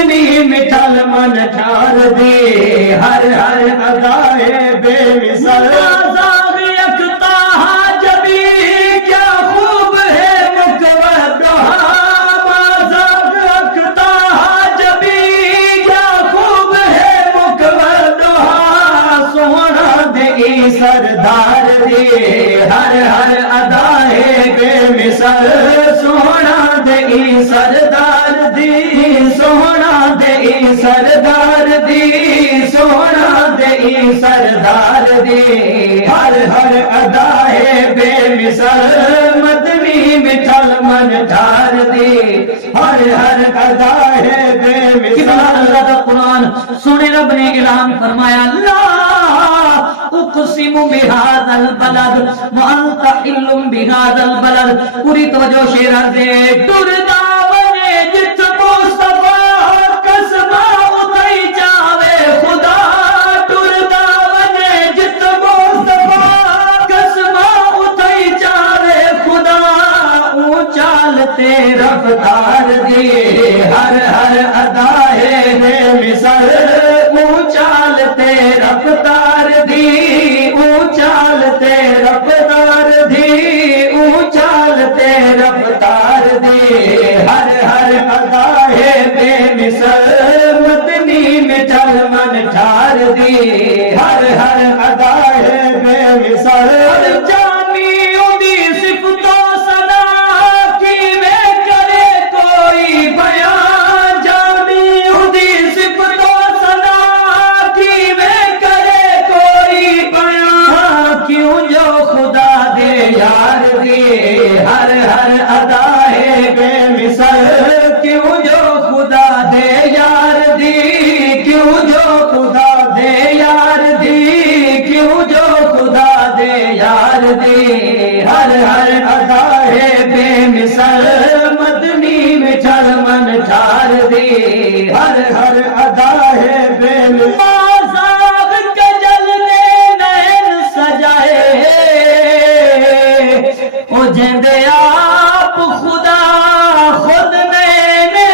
मदनी मिठल मन ठार दी हर हर अदाए बेमिसाल यकता जबी क्या खूब है मुकवदा यकता जबी क्या खूब है मुकवदा सोना दे सरदार दी हर हर अदाए बेमिसाल सोना दे सरदार दी सोना दे सरदार दी सोना दे सरदार दी हर हर अदाए बेमिसाल मदनी मिठल मन ठार दी हर हर अदाए बेमिसाल। अल्लाह का कुरान सुने रब ने ऐलान फरमाया ला उक़सिमु बिहाज़ल बलद व अंता हिल्लुम बिहाज़ल बलद। पूरी तवज्जो शेर दे टुरदा बने जित मुस्तफा कसमा उतई जावे खुदा टुरदा बने जित मुस्तफा कसमा उतई जावे खुदा ऊंचालते रफ्तार दी हर हर अदाए बेमिसाल ऊंचालते रफ्तार दी ऊंचालते रफ्तार दी ऊंचालते रफ्तार दी हर हर अदाए बेमिसाल मदनी मिठल मन ठार दी हर हर अदाए बेमिसाल। जानी उदी सिफतों सना की वे करे कोई बयान जानी उदी सिफतों सना की वे करे कोई बयान क्यों जो खुदा दे यार दी हर हर अदाए बेमिसाल क्यों जो खुदा दे यार दी क्यों जो खुदा दे यार दी क्यों जो खुदा दे यार दी हर हर अदाए बेमिसाल मदनी मिठल मन ठार दी हर हर अदाए बेमिसाल। ओ जेंदे आप खुदा खुद ने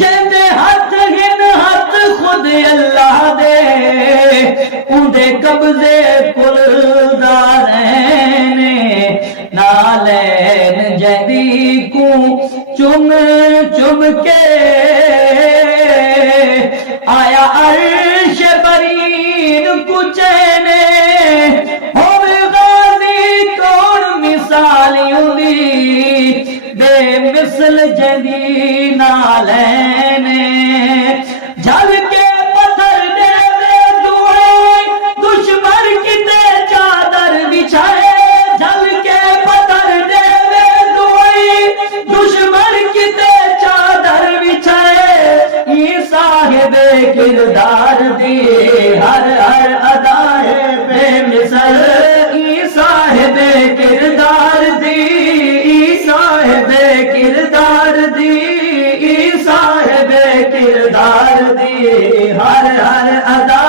जेंदे हथ हिन हथ खुद अल्लाह दे उंदे कब्जे कुलदार ने नालैन जदी को चुम चुम के आया अर्श बरीन कुचैने बेमिसल जदी नालैने जल के पत्थर देवे दुए दुश्मन किते चादर बिछाए जल के पत्थर देवे दुए दुश्मन किते चादर बिछाए ई साहिब किरदार दी हर हर अदाए बेमिसल ई साहिब किरदार दी किरदार दी साहिब किरदार दी हर हर अदा